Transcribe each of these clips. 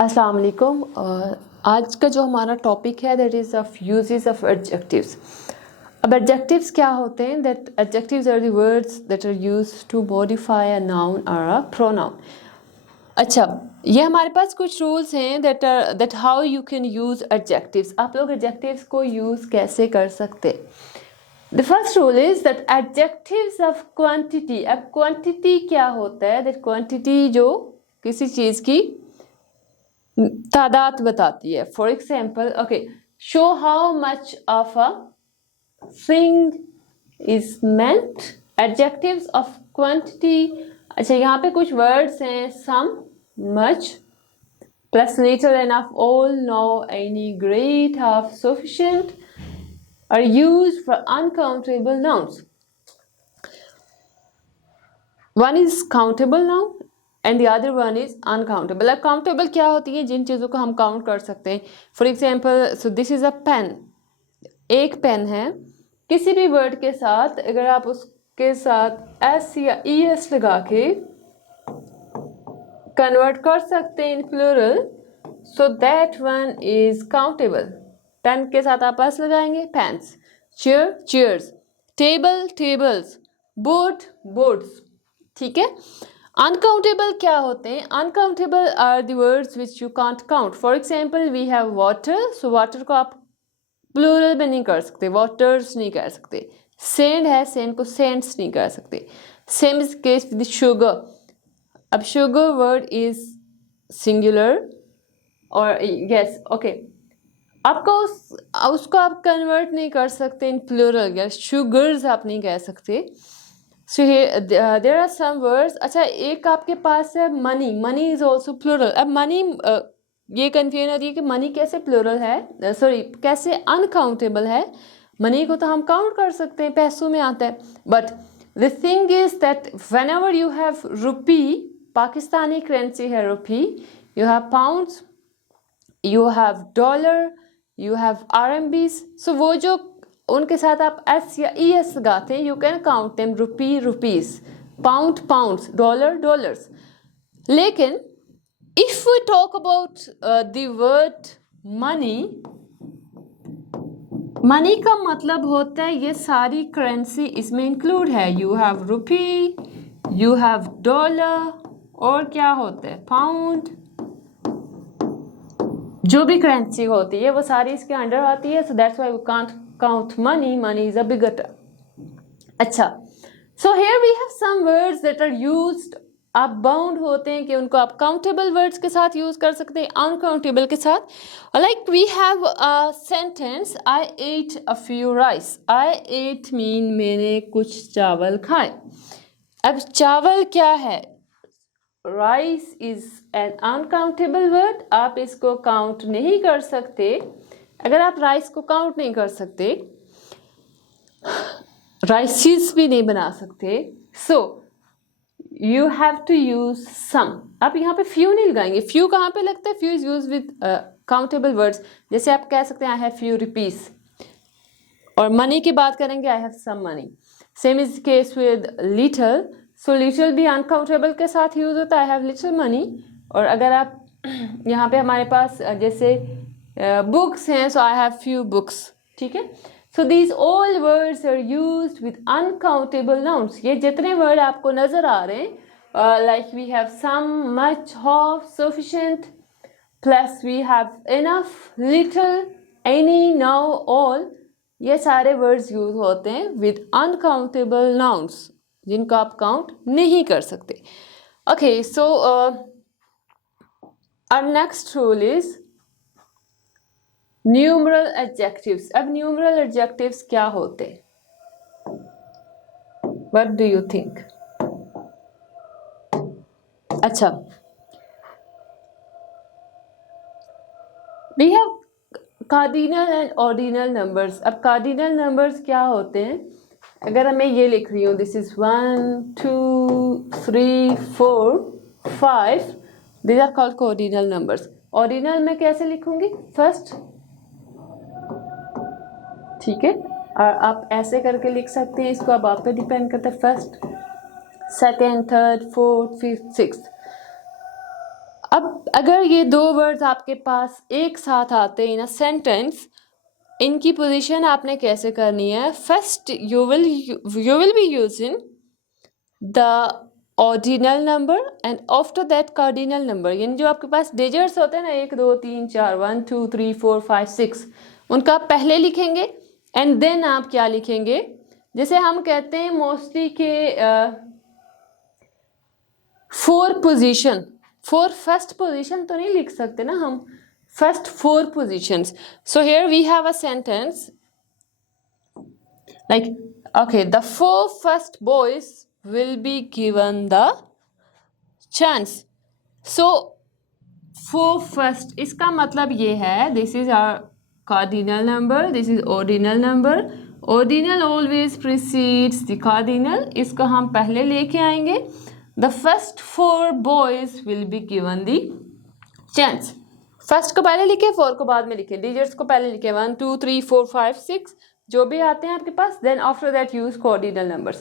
अस्सलाम वालेकुम। आज का जो हमारा टॉपिक है that is of uses of adjectives. अब एडजेक्टिव्स क्या होते हैं? That adjectives are the words that are used to modify a noun और अ प्रोनाउन। अच्छा, ये हमारे पास कुछ रूल्स हैं that how you can use adjectives. आप लोग एडजेक्टिव्स को यूज़ कैसे कर सकते? The first rule is that adjectives of quantity. अब क्वांटिटी क्या होता है? दैट क्वांटिटी जो किसी चीज़ की तादाद बताती है। For example, okay, show how much of a thing is meant. Adjectives of quantity. अच्छा, यहाँ पे कुछ वर्ड्स हैं, some, much, plus little, enough, all, no, any, great, half, sufficient are used for uncountable nouns. One is countable noun and the other one is uncountable. अब countable क्या होती है? जिन चीज़ों को हम काउंट कर सकते हैं। For example, so this is a pen. एक पेन है। किसी भी वर्ड के साथ अगर आप उसके साथ एस या ई एस लगा के कन्वर्ट कर सकते हैं in plural, so that one is countable. Pen के साथ आप एस लगाएंगे, pens. Chair, chairs. Table, tables. Board, boards. ठीक है। अनकाउंटेबल क्या होते हैं? Uncountable are the words which you can't count. For example, we have water, so water को आप प्लूरल में नहीं कर सकते, वाटर्स नहीं कर सकते। सेंड है, सेंड को सेंड्स नहीं कर सकते। Same is case with sugar. अब शुगर वर्ड इज सिंगुलर और यस, ओके, आपको उसको आप कन्वर्ट नहीं कर सकते इन प्लूरल, या शुगर्स आप नहीं कह सकते। So there are some words. अच्छा, एक आपके पास है money. Money is also plural. अब मनी, ये कन्फ्यूजन होती है कि मनी कैसे प्लूरल है, सॉरी कैसे अनकाउंटेबल है। मनी को तो हम काउंट कर सकते हैं, पैसों में आता है। But the thing is that whenever you have rupee, Pakistani currency है rupee, you have pounds, you have dollar, you have RMBs। So वो जो उनके साथ आप एस या ई एस लगाते हैं, you can count them rupee, rupees, pound, pounds, dollar, dollars. लेकिन if we talk about the word money, money का मतलब होता है ये सारी करेंसी इसमें इंक्लूड है। You have rupee, you have dollar, और क्या होता है, पाउंड। जो भी करेंसी होती है वो सारी इसके अंडर आती है। So that's why we can't count money. Money is a bigger term. अच्छा, so here we have some words that are used. आप बाउंड होते हैं कि उनको आप काउंटेबल वर्ड्स के साथ यूज कर सकते हैं, अनकाउंटेबल के साथ। Like we have a sentence, I ate a few rice. I ate mean मैंने कुछ चावल खाए। अब चावल क्या है? Rice is an uncountable word. आप इसको काउंट नहीं कर सकते। अगर आप राइस को काउंट नहीं कर सकते, राइसिस भी नहीं बना सकते, so you have to use some. आप यहाँ पे फ्यू नहीं लगाएंगे। फ्यू कहाँ पे लगता है? Few is use with countable words. जैसे आप कह सकते हैं आई हैव फ्यू रुपीस, और मनी की बात करेंगे I have some money. Same is case with little. So little भी अनकाउंटेबल के साथ यूज होता है, आई हैव लिटिल मनी। और अगर आप यहाँ पे हमारे पास जैसे बुक्स हैं, so I have few books. ठीक है। So these all words are used with uncountable nouns. ये जितने वर्ड आपको नजर आ रहे हैं, like we have some, much, half, sufficient, plus we have enough, little, any, now, all, ये सारे वर्ड्स यूज होते हैं विद अनकाउंटेबल नाउन्स, जिनको आप काउंट नहीं कर सकते। Okay, so our next rule is numeral adjectives. अब numeral adjectives क्या होते हैं? What do you think? अच्छा, we have cardinal and ordinal numbers. अब cardinal numbers क्या होते हैं? अगर मैं ये लिख रही हूँ, this is 1 2 3 4 5, these are called cardinal numbers. Ordinal में कैसे लिखूंगी? फर्स्ट, ठीक है, और आप ऐसे करके लिख सकते हैं, इसको अब आप पे डिपेंड करता है। First, second, third, fourth, fifth, sixth. अब अगर ये दो वर्ड्स आपके पास एक साथ आते हैं इन अ सेंटेंस, इनकी पोजीशन आपने कैसे करनी है? First you will be using the ordinal number and after that cardinal number, यानी जो आपके पास डिजिट्स होते हैं ना 1 2 3 4 1 2 3 4 5 6, उनका आप पहले लिखेंगे एंड देन आप क्या लिखेंगे? जैसे हम कहते हैं मोस्टली के 4 पोजीशन, 4 फर्स्ट पोजीशन तो नहीं लिख सकते ना हम, first 4 positions. So here we have a sentence like, okay, the 4 first boys will be given the chance. So 4 first, इसका मतलब ये है, this is our cardinal number, this is ordinal number. Ordinal always precedes the cardinal, इसको हम पहले लेके आएंगे. The first 4 boys will be given the chance. First को पहले लिखे, 4 को बाद में लिखे, डिजिट्स को पहले लिखे 1 2 3 4 5 6 जो भी आते हैं आपके पास, then after that use coordinal numbers.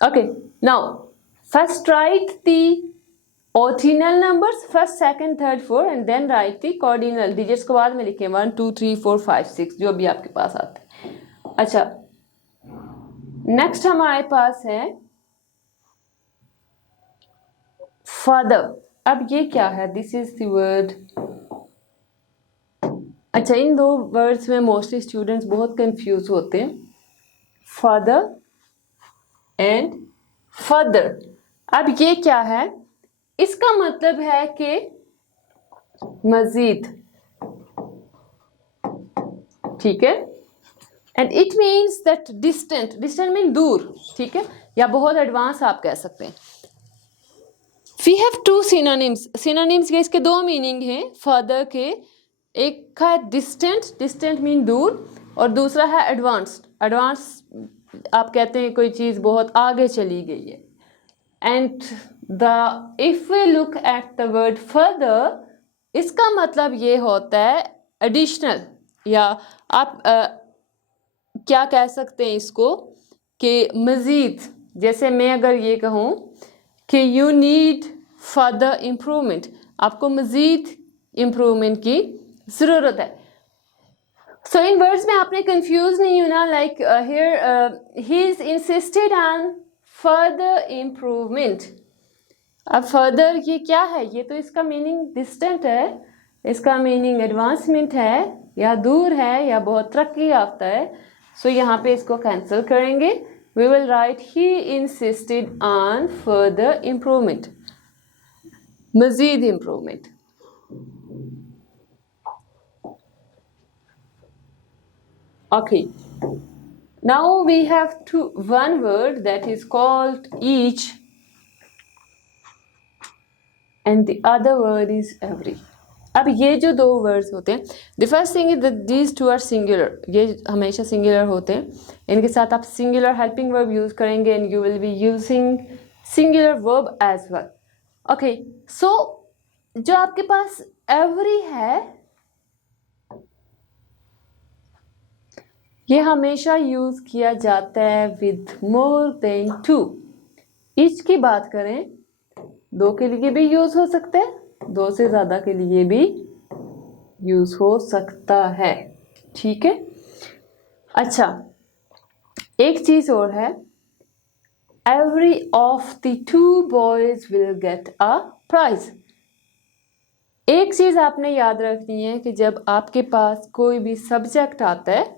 Okay, now first write the ordinal numbers, first second third 4 and then write the coordinal, digits को बाद में लिखे 1 2 3 4 5 6 जो भी आपके पास आते हैं. अच्छा, नेक्स्ट हमारे पास है फादर. अब ये क्या है? This is the word. अच्छा, इन दो वर्ड्स में मोस्टली स्टूडेंट्स बहुत कंफ्यूज होते हैं, फादर एंड फर्दर. अब ये क्या है? इसका मतलब है कि मजीद, ठीक है, and it means that distant, distant mean दूर, ठीक है, या बहुत एडवांस आप कह सकते हैं. We have 2 synonyms. Synonyms के इसके 2 मीनिंग हैं फर्दर के. एक है डिस्टेंट, डिस्टेंट मीन दूर, और दूसरा है एडवांस्ड. एडवांस आप कहते हैं कोई चीज़ बहुत आगे चली गई है. And the if we look at the word further, इसका मतलब ये होता है एडिशनल, या आप क्या कह सकते हैं इसको कि मज़ीद. जैसे मैं अगर ये कहूँ कि यू नीड फर्दर इम्प्रूवमेंट, आपको मज़ीद इम्प्रूवमेंट की ज़रूरत है. सो इन वर्ड्स में आपने कंफ्यूज नहीं होना. Like here he is insisted on further improvement. अब फर्दर ये क्या है? ये तो इसका मीनिंग डिस्टेंट है, इसका मीनिंग एडवांसमेंट है, या दूर है, या बहुत तरक्की याफ्ता है. सो यहाँ पे इसको कैंसिल करेंगे. We will write he insisted on further improvement, mazid improvement. Okay, now we have one word that is called each and the other word is every. अब ये जो 2 वर्ड्स होते हैं, the first thing is these 2 are singular, ये हमेशा singular होते हैं. इनके साथ आप सिंगुलर हेल्पिंग वर्ब यूज करेंगे and you will be using singular verb as well. Okay, so जो आपके पास एवरी है, ये हमेशा यूज किया जाता है विद मोर देन 2. ईच की बात करें, 2 के लिए भी यूज हो सकते हैं, 2 से ज़्यादा के लिए भी यूज हो सकता है, ठीक है. अच्छा, एक चीज और है, every of the 2 boys will get a prize. एक चीज आपने याद रखनी है कि जब आपके पास कोई भी सब्जेक्ट आता है,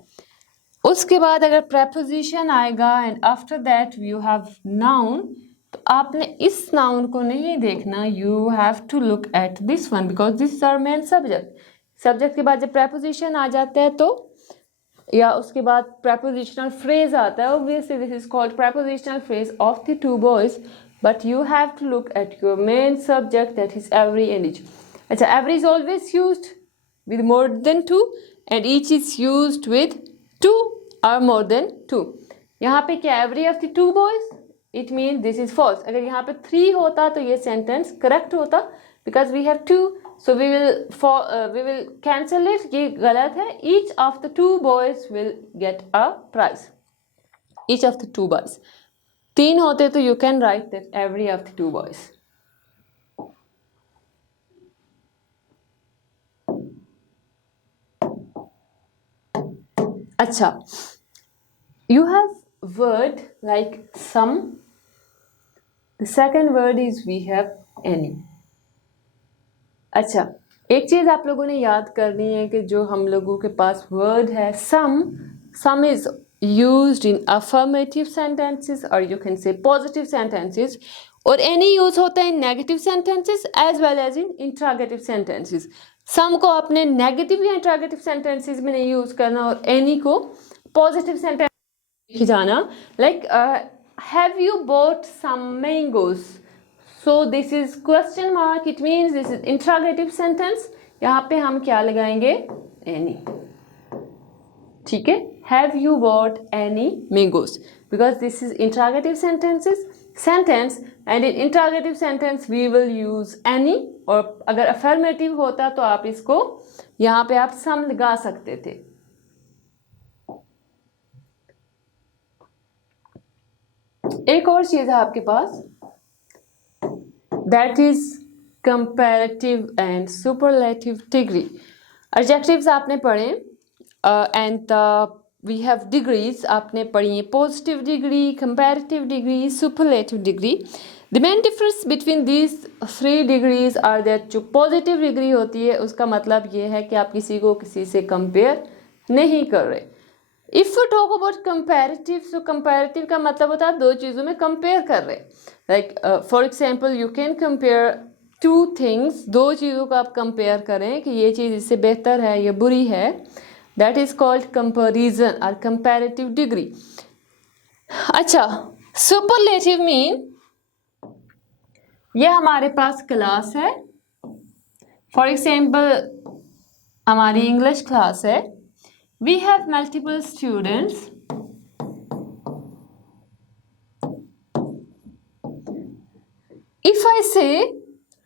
उसके बाद अगर प्रेपोजिशन आएगा and after that you have noun, तो आपने इस नाउन को नहीं देखना. You have to look at this one because this is our main subject. Subject के बाद जब प्रेपोजिशन आ जाता है तो, या उसके बाद प्रेपोजिशनल फ्रेज आता है, obviously this is called prepositional phrase of the 2 boys, but you have to look at your main subject that is every and each. अच्छा, every is always used with more than 2 and each is used with 2 और more than 2. यहाँ पे क्या every of the 2 boys, it mean this is false. अगर यहाँ पे 3 होता तो ये सेंटेंस करेक्ट होता, because we have 2, so we will cancel it. ये गलत है. Each of the 2 boys will get a prize. Each of the 2 boys, 3 होते तो you can write that every of the 2 boys. अच्छा, you have word like some. The second word is we have any. अच्छा, एक चीज आप लोगों ने याद करनी है कि जो हम लोगों के पास वर्ड है some is used in affirmative sentences or you can say positive sentences, और any यूज होता है in negative sentences as well as in interrogative sentences. some को आपने negative या interrogative sentences में नहीं यूज करना और any को positive sentence जाना. like have you bought some mangoes? So this is question mark, it means this is interrogative sentence. यहाँ पे हम क्या लगाएंगे? any. ठीक है? Have you bought any mangoes? Because this is interrogative sentence and in interrogative sentence we will use any, और अगर affirmative होता तो आप इसको यहाँ पे आप some लगा सकते थे. एक और चीज है आपके पास, that is comparative and superlative degree. adjectives आपने पढ़े and we have degrees आपने पढ़ी है, positive degree, comparative degree, superlative degree. The main difference between these three degrees are that जो positive degree होती है उसका मतलब ये है कि आप किसी को किसी से compare नहीं कर रहे. If you talk about comparative, so comparative का मतलब होता है आप दो चीज़ों में compare कर रहे. Like for example, you can compare two things. दो चीज़ों को आप compare करें कि ये चीज़ इससे बेहतर है या बुरी है. That is called comparison or comparative degree. अच्छा, superlative mean ये हमारे पास क्लास है. For example, हमारी English क्लास है. We have multiple students. If I say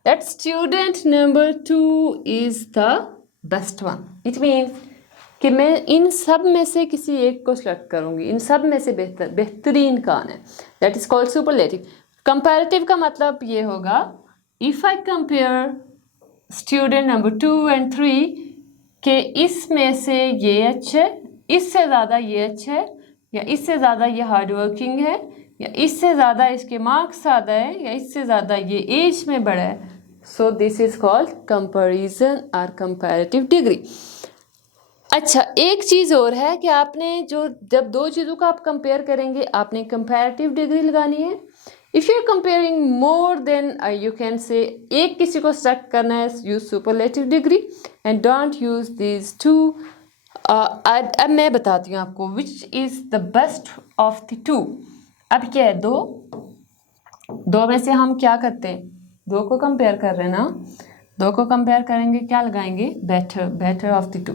that student number 2 is the best one, it means कि मैं इन सब में से किसी एक को सेलेक्ट करूंगी, इन सब में से बेहतरीन कौन है. That is called superlative. Comparative का मतलब ये होगा, if I compare student number 2 and 3 कि इसमें से ये अच्छे, इससे ज़्यादा ये अच्छे है, या इससे ज़्यादा ये हार्ड वर्किंग है, या इससे ज़्यादा इसके मार्क्स ज़्यादा है, या इससे ज़्यादा ये एज में बड़ा है. So this is called comparison और कंपैरेटिव डिग्री. अच्छा, एक चीज़ और है कि आपने जो जब दो चीज़ों का आप कंपेयर करेंगे आपने कंपैरेटिव डिग्री लगानी है. If you're comparing more than you can say एक किसी को सेलेक्ट करना है, use superlative degree and don't use these two. अब मैं बताती हूँ आपको which is the best of the two. अब क्या है, दो में से हम क्या करते हैं, दो को कंपेयर कर रहे हैं ना, दो को कंपेयर करेंगे क्या लगाएंगे, बेटर ऑफ द टू.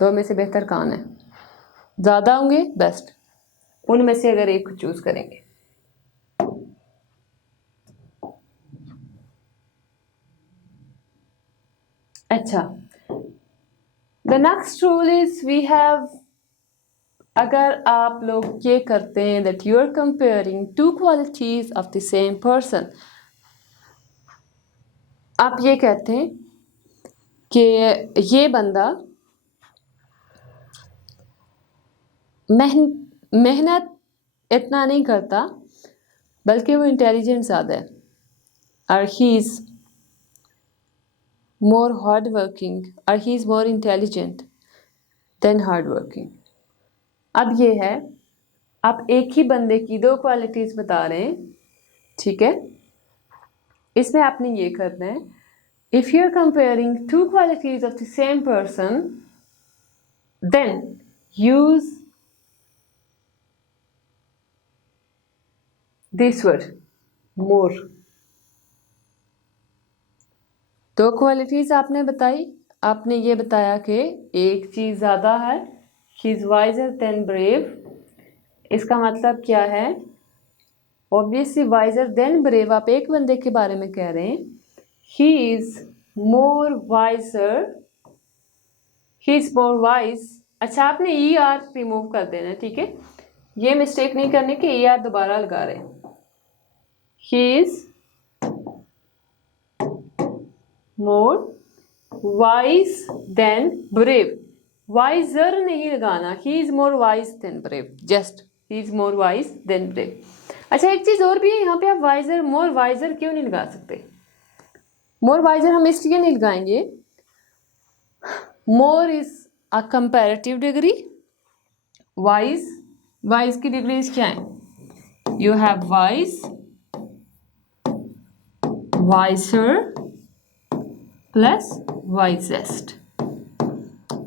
दो में से बेहतर कौन है, ज़्यादा होंगे बेस्ट, उनमें से अगर एक को चूज करेंगे. अच्छा, the next rule is we have, अगर आप लोग ये करते हैं that you are comparing two qualities of the same person, आप ये कहते हैं कि ये बंदा मेहनत इतना नहीं करता बल्कि वो इंटेलिजेंट ज़्यादा है, और ही is more hardworking or he is more intelligent than hardworking. अब ये है, आप एक ही बंदे की दो क्वालिटीज बता रहे हैं, ठीक है. इसमें आपने ये करना है, if you are comparing two qualities of the same person, then use this word more. दो क्वालिटीज़ आपने बताई, आपने ये बताया कि एक चीज़ ज़्यादा है, he is visor then brave. इसका मतलब क्या है, ऑब्वियसली वाइजर देन ब्रेव आप एक बंदे के बारे में कह रहे हैं. He is more wiser, he is more wise. अच्छा, आपने ई आर रिमूव कर देना, ठीक है, ये मिस्टेक नहीं करने की ई आर दोबारा लगा रहे हैं. He is more wise than brave. Wiser नहीं लगाना, he is more wise than brave, just he is more wise than brave. अच्छा एक चीज और भी है यहाँ पे, आप वाइजर मोर वाइजर क्यों नहीं लगा सकते? मोर वाइजर हम इसलिए नहीं लगाएंगे, more is a comparative degree, wise, wise की डिग्रीज क्या है? You have wise, wiser plus wisest,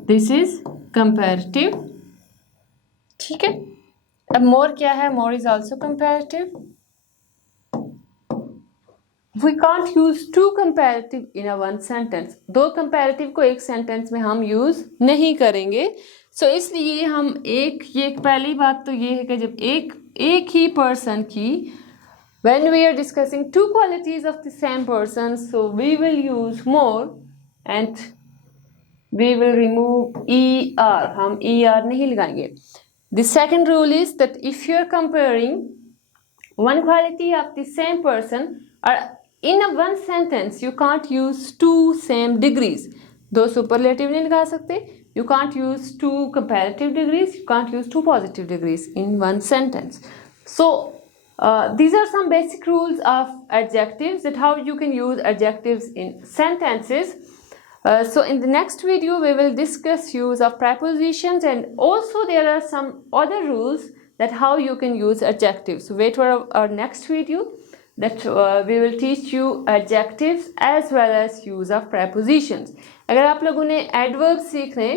this is comparative. ठीक है, अब मोर क्या है? More is also comparative. We can't use two comparative in a one sentence, दो comparative को एक सेंटेंस में हम यूज नहीं करेंगे। सो इसलिए हम ये पहली बात तो ये है कि जब एक ही पर्सन की, when we are discussing two qualities of the same person, so we will use more and we will remove er, हम er नहीं लगाएंगे। The second rule is that if you are comparing one quality of the same person or in a one sentence, you can't use two same degrees, दो superlative नहीं लगा सकते, you can't use two comparative degrees, you can't use two positive degrees in one sentence. So these are some basic rules of adjectives, that how you can use adjectives in sentences. So in the next video we will discuss use of prepositions, and also there are some other rules that how you can use adjectives. So wait for our next video, that we will teach you adjectives as well as use of prepositions. अगर आप लोगों ने adverbs सीखने,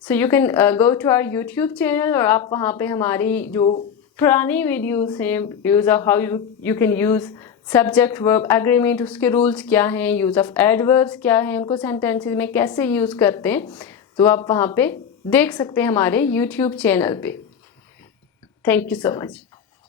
so you can go to our YouTube channel, और आप वहाँ पे हमारी जो पुरानी वीडियोस हैं, use of how you can use subject verb agreement, उसके रूल्स क्या हैं, यूज़ ऑफ एडवर्ब्स क्या हैं, उनको सेंटेंसेस में कैसे यूज़ करते हैं, तो आप वहाँ पे देख सकते हैं हमारे YouTube चैनल पे। Thank you so much.